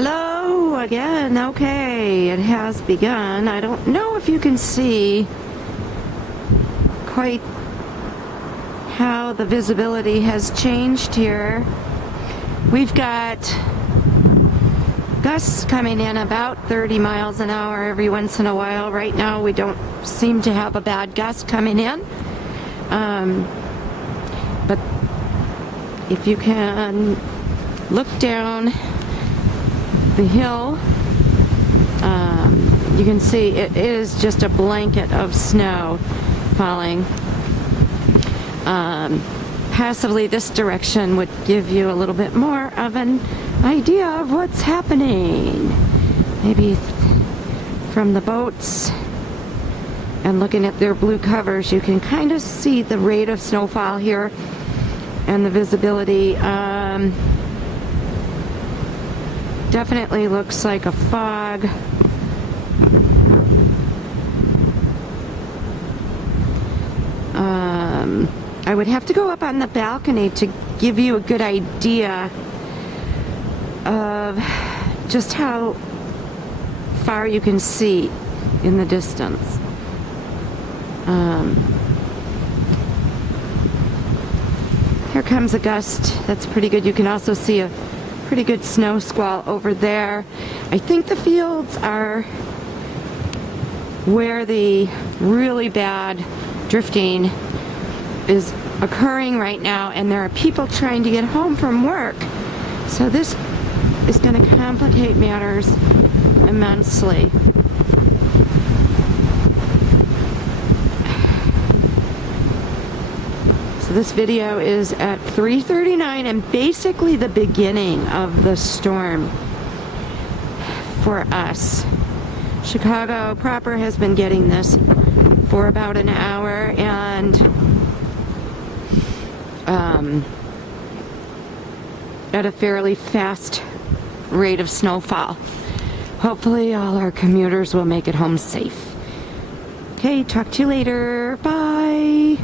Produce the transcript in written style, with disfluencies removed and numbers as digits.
Hello again. Okay, it has begun. I don't know if you can see quite how the visibility has changed here. We've got gusts coming in about 30 miles an hour every once in a while. Right now we don't seem to have a bad gust coming in. But if you can look down the hill, you can see it is just a blanket of snow falling. Possibly this direction would give you a little bit more of an idea of what's happening. Maybe from the boats and looking at their blue covers, you can kind of see the rate of snowfall here and the visibility. Definitely looks like a fog. I would have to go up on the balcony to give you a good idea of just how far you can see in the distance. Here comes a gust. That's pretty good. You can also see a pretty good snow squall over there. I think the fields are where the really bad drifting is occurring right now, and there are people trying to get home from work. So this is going to complicate matters immensely. So this video is at 3:39 and basically the beginning of the storm for us. Chicago proper has been getting this for about an hour, and at a fairly fast rate of snowfall. Hopefully all our commuters will make it home safe. Okay, talk to you later. Bye.